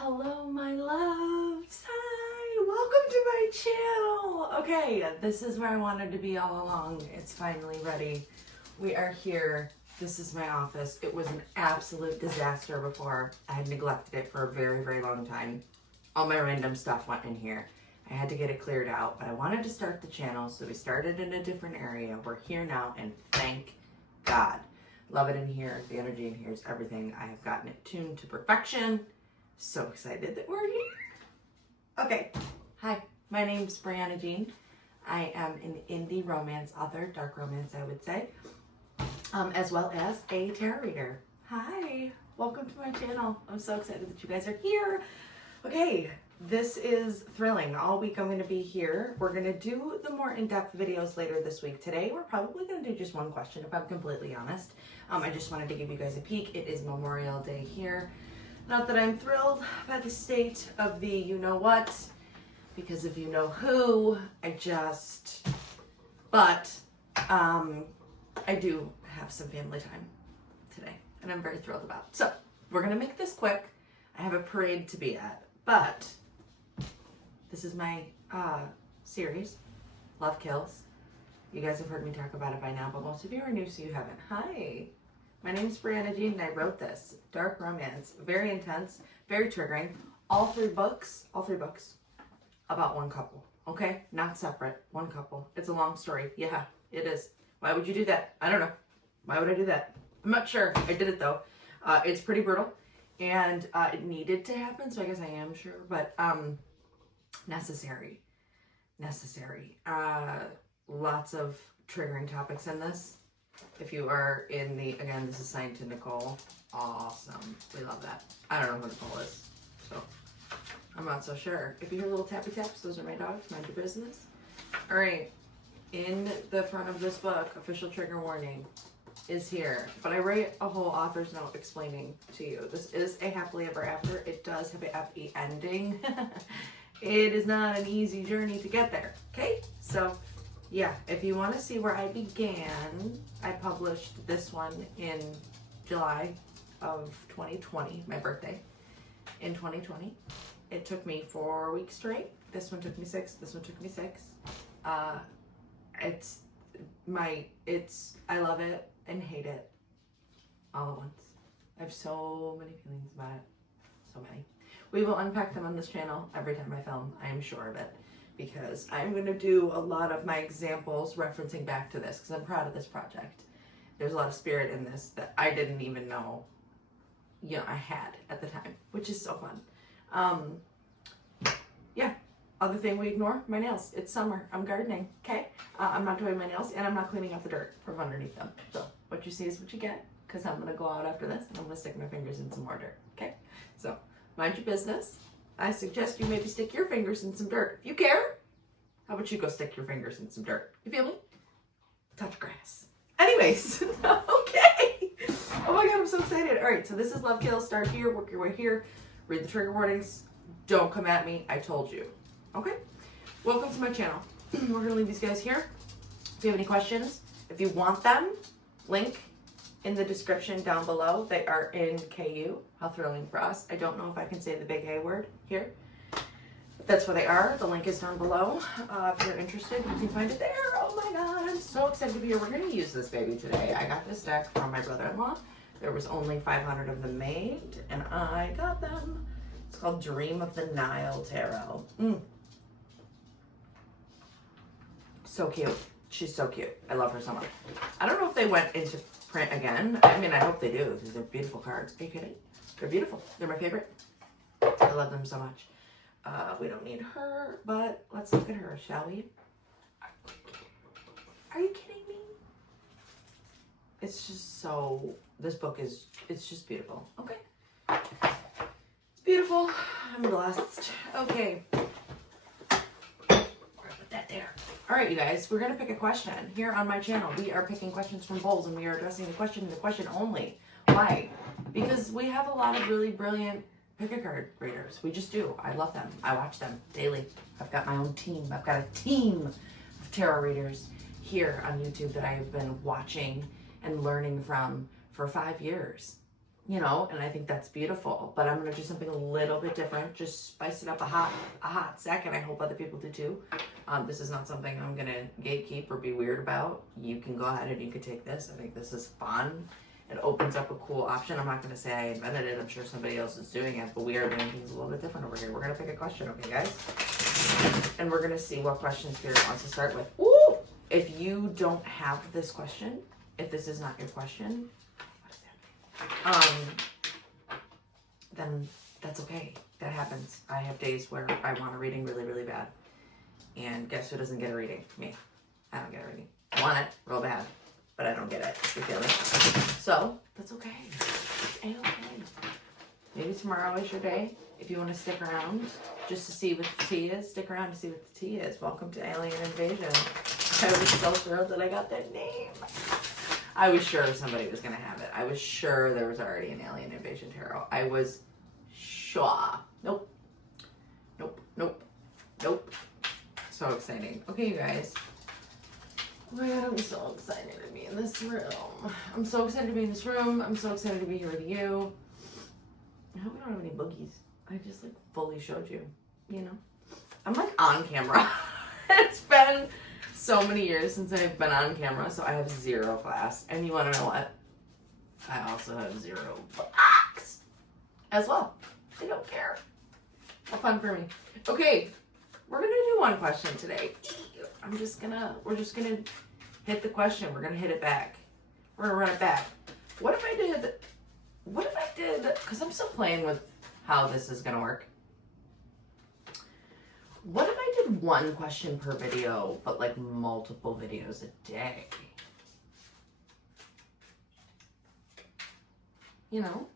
Hello, my loves. Hi, welcome to my channel. Okay, this is where I wanted to be all along. It's finally ready. We are here. This is my office. It was an absolute disaster before. I had neglected it for a very, very long time. All my random stuff went in here. I had to get it cleared out, but I wanted to start the channel, so we started in a different area. We're here now, and thank God. Love it in here. The energy in here is everything. I have gotten it tuned to perfection. So excited that we're here. Okay, hi, my name's Brianna Jean. I am an indie romance author, dark romance I would say, as well as a tarot reader. Hi, welcome to my channel. I'm so excited that you guys are here. Okay, this is thrilling. All week I'm going to be here. We're going to do the more in-depth videos later this week. Today we're probably going to do just one question if I'm completely honest. I just wanted to give you guys a peek. It is Memorial Day here. Not that I'm thrilled by the state of the you-know-what, because of you-know-who, but I do have some family time today, and I'm very thrilled about. So, we're going to make this quick. I have a parade to be at, but this is my series, Love Kills. You guys have heard me talk about it by now, but most of you are new, so you haven't. Hi. My name is Brianna Jean and I wrote this. Dark romance, very intense, very triggering. All three books about one couple, okay? Not separate, one couple. It's a long story. Yeah, it is. Why would you do that? I don't know. Why would I do that? I'm not sure. I did it though. It's pretty brutal and it needed to happen, so I guess I am sure, but necessary. Lots of triggering topics in this. If you are in the, again, this is signed to Nicole. Awesome. We love that. I don't know who Nicole is, so I'm not so sure. If you hear little tappy taps, those are my dogs. Mind your business. All right. In the front of this book, official trigger warning is here. But I write a whole author's note explaining to you. This is a happily ever after. It does have a happy ending. It is not an easy journey to get there. Okay? So yeah, if you want to see where I began, I published this one in July of 2020, my birthday, in 2020. It took me 4 weeks straight. This one took me 6. This one took me 6. I love it and hate it all at once. I have so many feelings about it. So many. We will unpack them on this channel every time I film. I am sure of it. Because I'm going to do a lot of my examples referencing back to this because I'm proud of this project. There's a lot of spirit in this that I didn't even know, I had at the time, which is so fun. Yeah, other thing we ignore, my nails. It's summer. I'm gardening, okay? I'm not doing my nails and I'm not cleaning up the dirt from underneath them. So what you see is what you get because I'm going to go out after this and I'm going to stick my fingers in some more dirt, okay? So mind your business. I suggest you maybe stick your fingers in some dirt. If you care, how about you go stick your fingers in some dirt? You feel me? Touch grass. Anyways, okay. Oh my God, I'm so excited. All right, so this is Love Kills. Start here, work your way here. Read the trigger warnings. Don't come at me. I told you. Okay? Welcome to my channel. We're going to leave these guys here. If you have any questions, if you want them, link in the description down below. They are in KU. How thrilling for us. I don't know if I can say the big A word here. But that's where they are. The link is down below. If you're interested, you can find it there. Oh my God, I'm so excited to be here. We're going to use this baby today. I got this deck from my brother-in-law. There was only 500 of them made, and I got them. It's called Dream of the Nile Tarot. So cute. She's so cute. I love her so much. I don't know if they went into print again. I mean, I hope they do because they're beautiful cards. Are you kidding? They're beautiful. They're my favorite. I love them so much. We don't need her, but let's look at her, shall we? Are you kidding me? It's just so, this book is, it's just beautiful. Okay. It's beautiful. I'm blessed. Okay. Put that there. All right, you guys, we're going to pick a question here on my channel. We are picking questions from polls and we are addressing the question only. Why? Because we have a lot of really brilliant pick-a-card readers. We just do. I love them. I watch them daily. I've got my own team. I've got a team of tarot readers here on YouTube that I have been watching and learning from for 5 years. you know, and I think that's beautiful. But I'm gonna do something a little bit different, just spice it up a hot second. I hope other people do too. This is not something I'm gonna gatekeep or be weird about. You can go ahead and you can take this. I think this is fun. It opens up a cool option. I'm not gonna say I invented it. I'm sure somebody else is doing it, but we are doing things a little bit different over here. We're gonna pick a question, okay, guys? And we're gonna see what question Spirit wants to start with. Ooh! If you don't have this question, if this is not your question, then that's okay. That happens. I have days where I want a reading really, really bad. And guess who doesn't get a reading? Me. I don't get a reading. I want it real bad, but I don't get it. You feel me? So, that's okay. It's A-okay. Maybe tomorrow is your day. If you want to stick around just to see what the tea is, stick around to see what the tea is. Welcome to Alien Invasion. I was so thrilled that I got that name. I was sure somebody was going to have it. I was sure there was already an Alien Invasion Tarot. I was sure. Nope. Nope. Nope. Nope. So exciting. Okay, you guys. Oh my God, I'm so excited to be in this room. I'm so excited to be in this room. I'm so excited to be here with you. I hope we don't have any boogies. I just like fully showed you, you know? I'm like on camera. It's been so many years since I've been on camera, so I have 0 class. And you want to know what? I also have 0 blocks as well. I don't care. How fun for me. Okay, we're gonna do one question today. We're just gonna hit the question. We're gonna hit it back. We're gonna run it back. What if I did, because I'm still playing with how this is gonna work. What if I did one question per video, but like multiple videos a day? You know?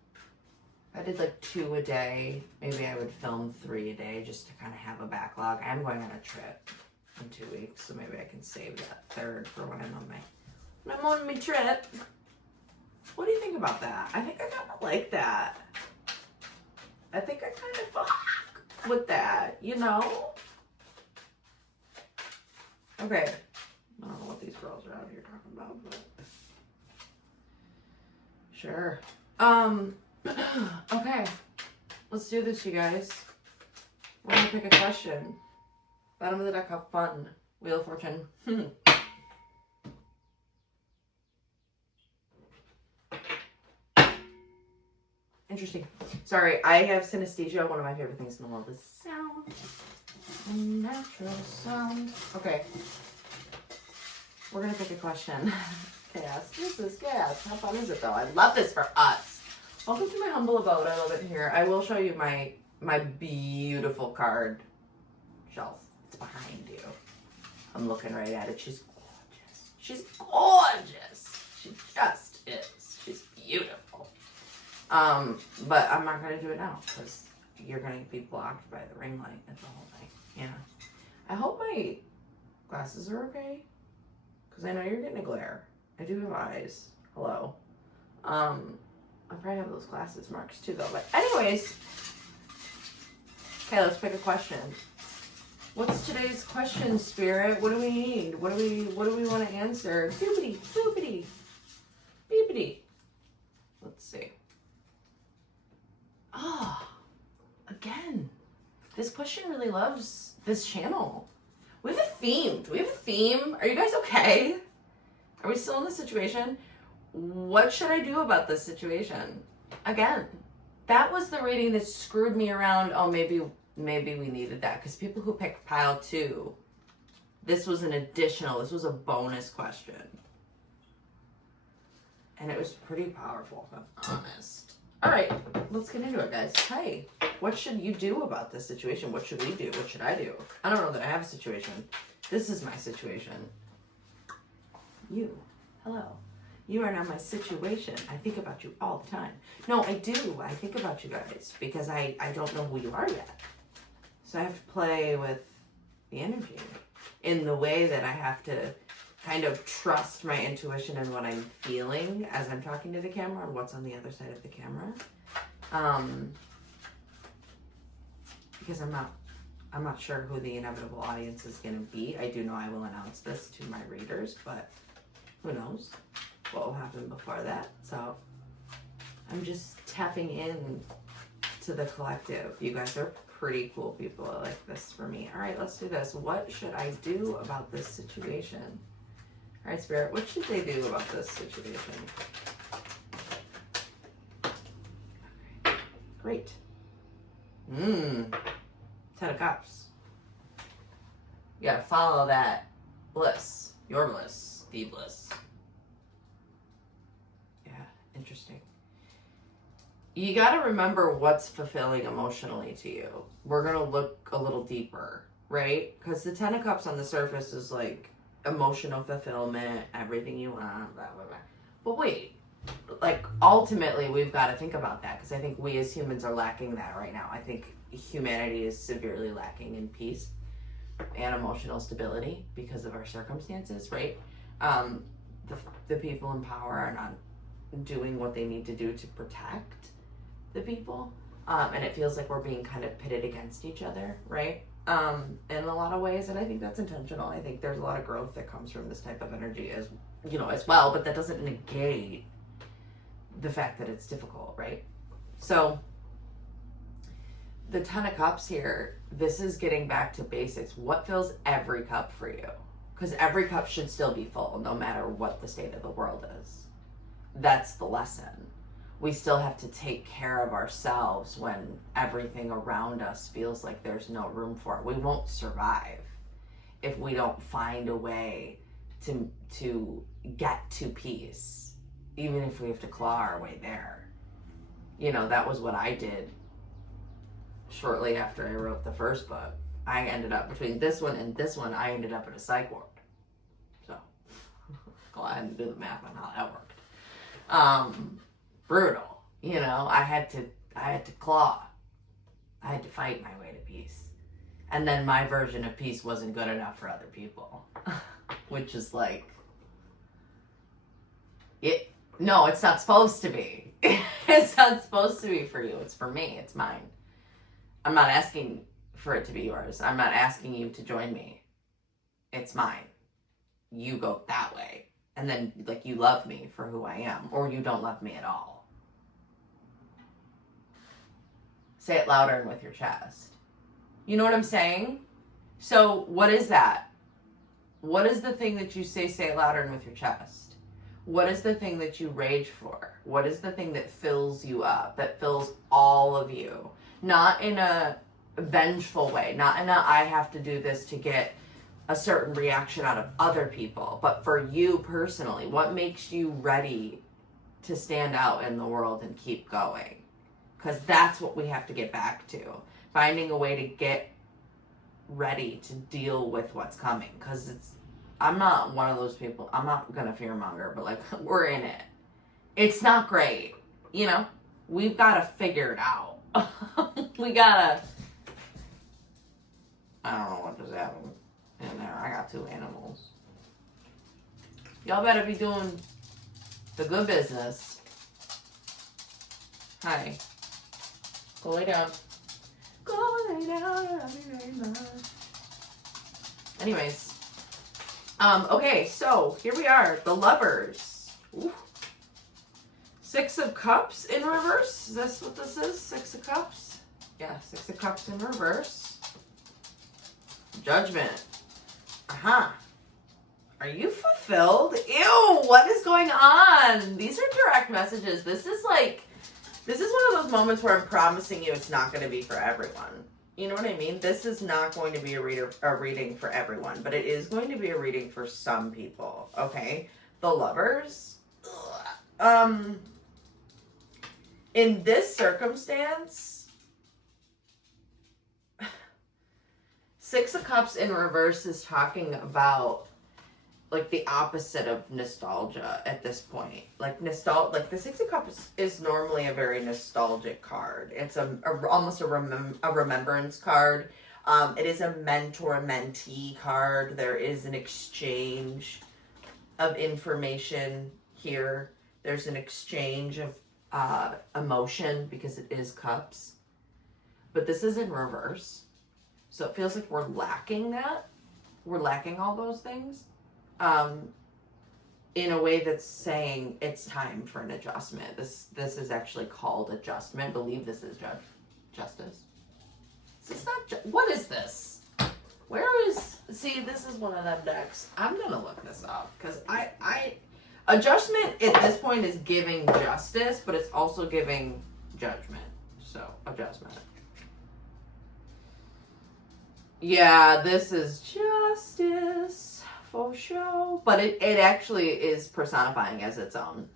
I did like 2 a day. Maybe I would film 3 a day just to kind of have a backlog. I'm going on a trip in 2 weeks, so maybe I can save that 3rd for when I'm on my trip. What do you think about that? I think I kind of like that. I think I kind of fuck with that, you know? Okay. I don't know what these girls are out here talking about, but sure. Okay. Let's do this, you guys. We're gonna pick a question. Bottom of the deck, have fun. Wheel of Fortune. Interesting. Sorry, I have synesthesia. One of my favorite things in the world is sound. Natural sound. Okay. We're gonna pick a question. Chaos. This is chaos. How fun is it though? I love this for us. Welcome to my humble abode. I love it here. I will show you my beautiful card shelf. It's behind you. I'm looking right at it. She's gorgeous. She's gorgeous. She just is. She's beautiful. But I'm not going to do it now because you're going to be blocked by the ring light and the whole thing. Yeah. I hope my glasses are okay because I know you're getting a glare. I do have eyes. Hello. I probably have those glasses marks too though. But anyways, okay, let's pick a question. What's today's question, Spirit? What do we need? What do we want to answer? Boopity, boopity, beepity. Let's see. Oh, again, this question really loves this channel. We have a theme. Do we have a theme? Are you guys okay? Are we still in this situation? What should I do about this situation? Again, that was the reading that screwed me around. Oh, maybe we needed that because people who picked pile 2, this was this was a bonus question. And it was pretty powerful, if I'm honest. All right, let's get into it, guys. Hey, what should you do about this situation? What should we do? What should I do? I don't know that I have a situation. This is my situation. You, hello. You are now my situation. I think about you all the time. No, I do. I think about you guys because I don't know who you are yet. So I have to play with the energy in the way that I have to kind of trust my intuition and what I'm feeling as I'm talking to the camera and what's on the other side of the camera. Because I'm not sure who the inevitable audience is going to be. I do know I will announce this to my readers, but who knows what will happen before that. So I'm just tapping in to the collective. You guys are pretty cool people. I like this for me. All right, let's do this. What should I do about this situation? All right, Spirit, what should they do about this situation? Okay, great. Ten of Cups. You gotta follow that bliss. Your bliss. The bliss. Yeah, interesting. You got to remember what's fulfilling emotionally to you. We're going to look a little deeper, right? Because the Ten of Cups on the surface is like emotional fulfillment, everything you want, blah, blah, blah. But wait, like ultimately we've got to think about that, because I think we as humans are lacking that right now. I think humanity is severely lacking in peace and emotional stability because of our circumstances, right? The people in power are not doing what they need to do to protect the people, and it feels like we're being kind of pitted against each other, right? In a lot of ways, and I think that's intentional. I think there's a lot of growth that comes from this type of energy as well, but that doesn't negate the fact that it's difficult, right? So the Ten of Cups here, this is getting back to basics. What fills every cup for you? Because every cup should still be full no matter what the state of the world is. That's the lesson. We still have to take care of ourselves when everything around us feels like there's no room for it. We won't survive if we don't find a way to get to peace, even if we have to claw our way there. That was what I did shortly after I wrote the first book. I ended up, between this one and this one, I ended up in a psych ward. So, go ahead and do the math on how that worked. Brutal. I had to claw. I had to fight my way to peace. And then my version of peace wasn't good enough for other people. Which is like, no, it's not supposed to be. It's not supposed to be for you. It's for me. It's mine. I'm not asking for it to be yours. I'm not asking you to join me. It's mine. You go that way. And then, you love me for who I am, or you don't love me at all. Say it louder and with your chest. You know what I'm saying? So, what is that? What is the thing that you say it louder and with your chest? What is the thing that you rage for? What is the thing that fills you up, that fills all of you? Not in a vengeful way, not in a I have to do this to get a certain reaction out of other people, but for you personally, what makes you ready to stand out in the world and keep going? Because that's what we have to get back to, finding a way to get ready to deal with what's coming. Because I'm not one of those people, I'm not gonna fearmonger, but we're in it. It's not great, we've got to figure it out. We gotta, I don't know what just happened in there. I got two animals. Y'all better be doing the good business. Hi. Go lay down. Go lay down. I'll be very much. Anyways. Okay, so here we are. The Lovers. Ooh. Six of Cups in reverse. Is this what this is? Six of Cups? Yeah, Six of Cups in reverse. Judgment. Are you fulfilled? Ew, what is going on? These are direct messages. This is one of those moments where I'm promising you it's not going to be for everyone. You know what I mean? This is not going to be a reading for everyone, but it is going to be a reading for some people, okay? The Lovers. In this circumstance, Six of Cups in reverse is talking about the opposite of nostalgia at this point. The Six of Cups is normally a very nostalgic card. It's almost a remembrance card. It is a mentor-mentee card. There is an exchange of information here. There's an exchange of emotion because it is cups. But this is in reverse. So it feels like we're lacking that. We're lacking all those things. in a way that's saying it's time for an adjustment. This is actually called adjustment. I believe this is justice. Is this not what is this? Where is, see, this is one of them decks. I'm gonna look this up because I adjustment at this point is giving justice, but it's also giving judgment. So adjustment. Yeah, this is justice for sure, but it actually is personifying as its own.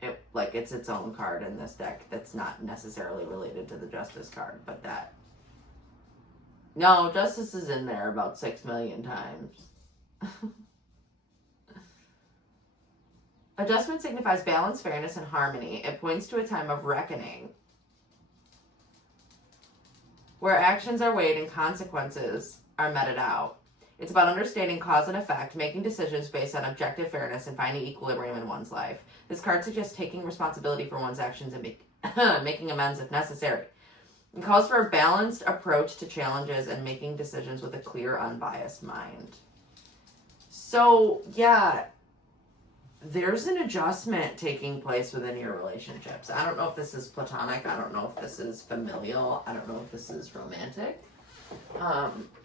It's its own card in this deck that's not necessarily related to the justice card, but that. No, justice is in there about 6 million times. Adjustment signifies balance, fairness, and harmony. It points to a time of reckoning, where actions are weighed and consequences are meted out. It's about understanding cause and effect, making decisions based on objective fairness, and finding equilibrium in one's life. This card suggests taking responsibility for one's actions and making amends if necessary. It calls for a balanced approach to challenges and making decisions with a clear, unbiased mind. So, yeah, there's an adjustment taking place within your relationships. I don't know if this is platonic. I don't know if this is familial. I don't know if this is romantic.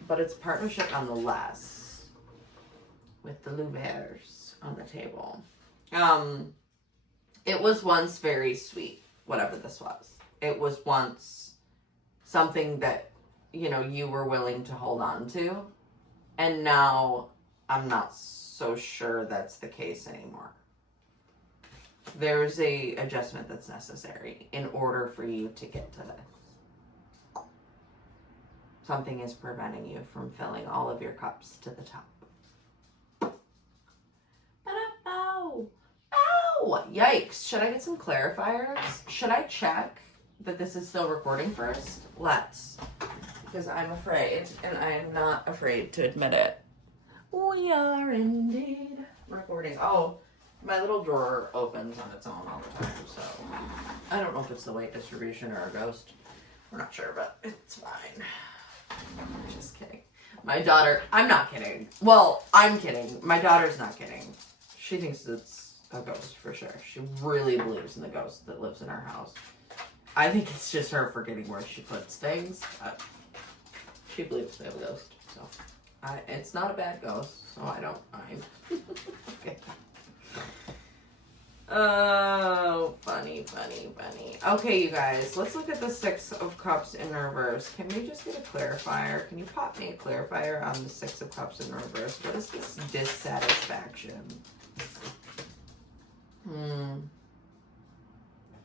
But it's partnership nonetheless with the Louvers on the table. It was once very sweet, whatever this was. It was once something that, you were willing to hold on to. And now I'm not so sure that's the case anymore. There's a adjustment that's necessary in order for you to get to this. Something is preventing you from filling all of your cups to the top. Ow! Ow! Yikes. Should I get some clarifiers? Should I check that this is still recording first? Let's. Because I'm afraid, and I am not afraid to admit it. We are indeed recording. Oh, my little drawer opens on its own all the time, so I don't know if it's the weight distribution or a ghost. We're not sure, but it's fine. Just kidding. My daughter, I'm not kidding. Well, I'm kidding. My daughter's not kidding. She thinks it's a ghost for sure. She really believes in the ghost that lives in our house. I think it's just her forgetting where she puts things. She believes we have a ghost, so it's not a bad ghost, so I don't mind. Okay. Oh, funny. Okay, you guys, let's look at the Six of Cups in reverse. Can we just get a clarifier? Can you pop me a clarifier on the Six of Cups in reverse? What is this dissatisfaction?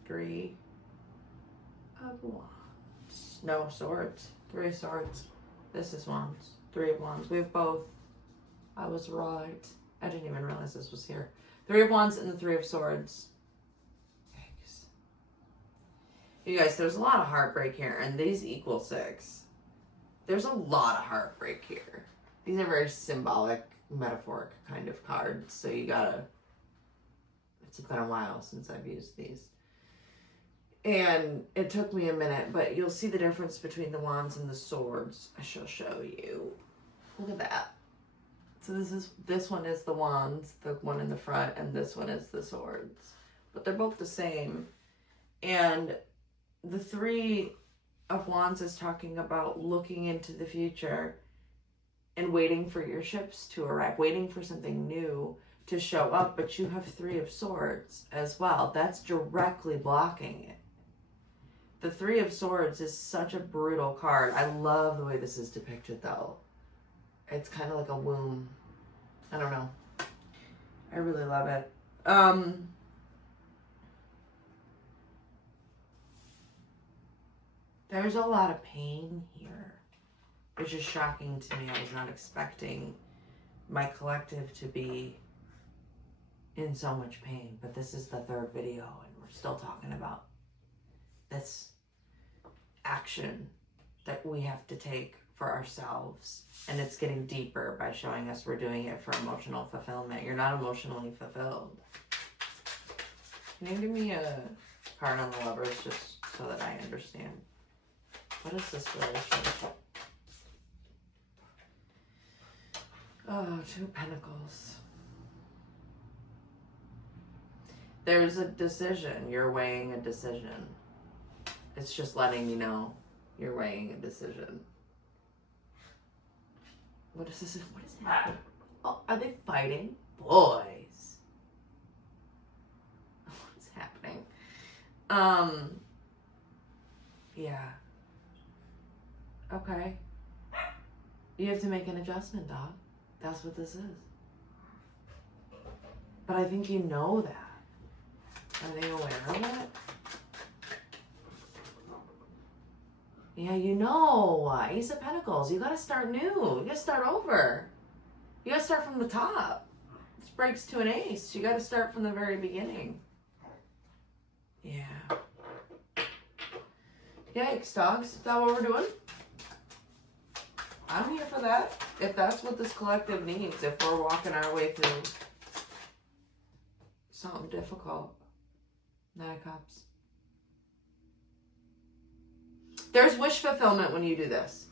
Three of Wands. No, Swords. Three of Swords. This is Wands. Three of Wands. We have both. I was right. I didn't even realize this was here. Three of Wands and the Three of Swords. Yikes. You guys, there's a lot of heartbreak here, and these equal 6. There's a lot of heartbreak here. These are very symbolic, metaphoric kind of cards, so you gotta... It's been a while since I've used these. And it took me a minute, but you'll see the difference between the Wands and the Swords. I shall show you. Look at that. So this one is the Wands, the one in the front, and this one is the Swords. But they're both the same. And the Three of Wands is talking about looking into the future and waiting for your ships to arrive, waiting for something new to show up. But you have Three of Swords as well. That's directly blocking it. The Three of Swords is such a brutal card. I love the way this is depicted, though. It's kind of like a womb. I don't know. I really love it. There's a lot of pain here, which is shocking to me. I was not expecting my collective to be in so much pain, but this is the 3rd video, and we're still talking about this action that we have to take for ourselves, and it's getting deeper by showing us we're doing it for emotional fulfillment. You're not emotionally fulfilled. Can you give me a card on the Lovers just so that I understand? What is this relationship? Oh, 2 of Pentacles. There's a decision. You're weighing a decision. It's just letting you know you're weighing a decision. What is this? What is happening? Oh, are they fighting? Boys. What's happening? Yeah. Okay. You have to make an adjustment, dog. That's what this is. But I think you know that. Are they aware of it? Yeah, you know. Ace of Pentacles. You gotta start new. You gotta start over. You gotta start from the top. This breaks to an ace. You gotta start from the very beginning. Yeah. Yikes, dogs. Is that what we're doing? I'm here for that. If that's what this collective needs, if we're walking our way through something difficult. Nine of Cups. There's wish fulfillment when you do this.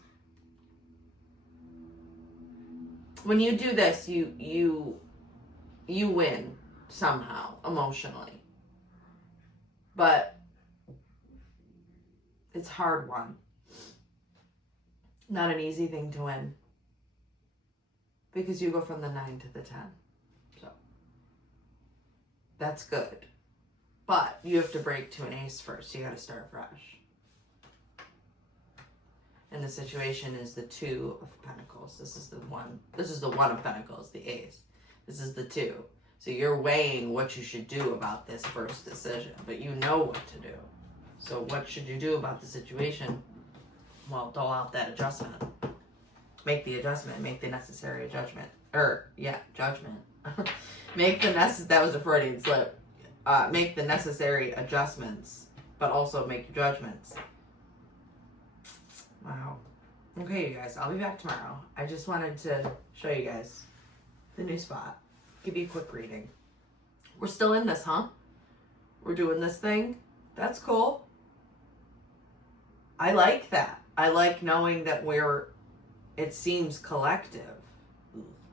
When you do this, you win somehow, emotionally. But it's hard won. Not an easy thing to win. Because you go from the 9 to the 10. So that's good. But you have to break to an ace first. You got to start fresh. And the situation is the 2 of Pentacles. This is the 1. This is the 1 of Pentacles, the ace. This is the 2. So you're weighing what you should do about this first decision. But you know what to do. So what should you do about the situation? Well, dole out that adjustment. Make the adjustment. Make the necessary judgment. Judgment. That was a Freudian slip. Make the necessary adjustments, but also make your judgments. Wow. Okay, you guys, I'll be back tomorrow. I just wanted to show you guys the new spot. Give you a quick reading. We're still in this, huh? We're doing this thing. That's cool. I like that. I like knowing that it seems collective.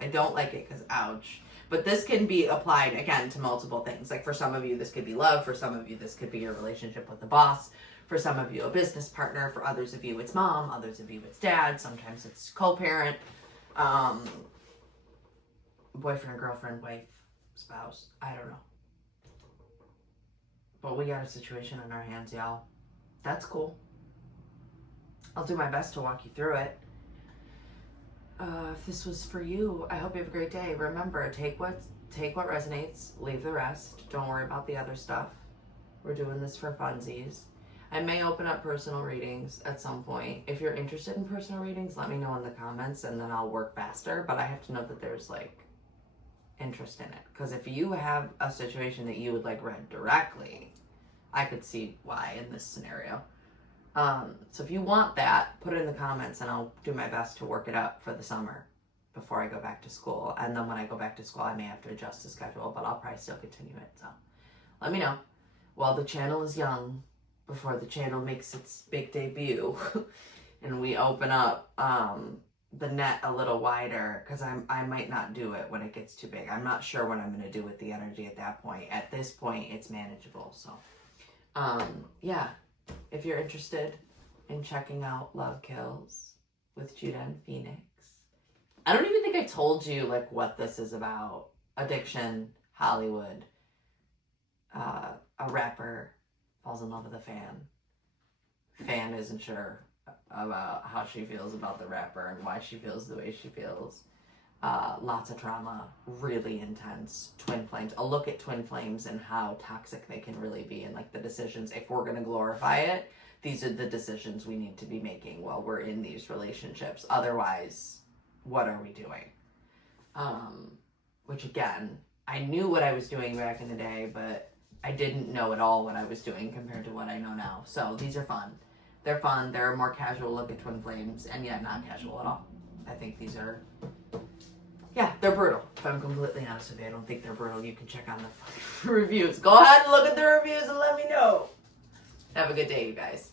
I don't like it because ouch. But this can be applied, again, to multiple things. Like for some of you, this could be love. For some of you, this could be your relationship with the boss. For some of you, a business partner. For others of you, it's mom. Others of you, it's dad. Sometimes it's co-parent. Boyfriend, girlfriend, wife, spouse. I don't know. But we got a situation in our hands, y'all. That's cool. I'll do my best to walk you through it. If this was for you, I hope you have a great day. Remember, take what resonates, leave the rest. Don't worry about the other stuff. We're doing this for funsies. I may open up personal readings at some point. If you're interested in personal readings, let me know in the comments and then I'll work faster. But I have to know that there's interest in it. Because if you have a situation that you would like read directly, I could see why in this scenario. So if you want that, put it in the comments and I'll do my best to work it up for the summer before I go back to school. And then when I go back to school, I may have to adjust the schedule, but I'll probably still continue it. So let me know. While the channel is young, before the channel makes its big debut and we open up the net a little wider, because I might not do it when it gets too big. I'm not sure what I'm going to do with the energy at that point. At this point, it's manageable. So yeah. If you're interested in checking out Love Kills with Judah and Phoenix. I don't even think I told you what this is about. Addiction, Hollywood. A rapper falls in love with a fan. Fan isn't sure about how she feels about the rapper and why she feels the way she feels. Lots of trauma, really intense. Twin flames. A look at twin flames and how toxic they can really be, and the decisions. If we're going to glorify it, these are the decisions we need to be making while we're in these relationships. Otherwise, what are we doing? Which again, I knew what I was doing back in the day, but I didn't know at all what I was doing compared to what I know now. So these are fun. They're fun. They're a more casual look at twin flames, and yet not casual at all. I think these are... Yeah, they're brutal. If I'm completely honest with you, I don't think they're brutal. You can check on the reviews. Go ahead and look at the reviews and let me know. Have a good day, you guys.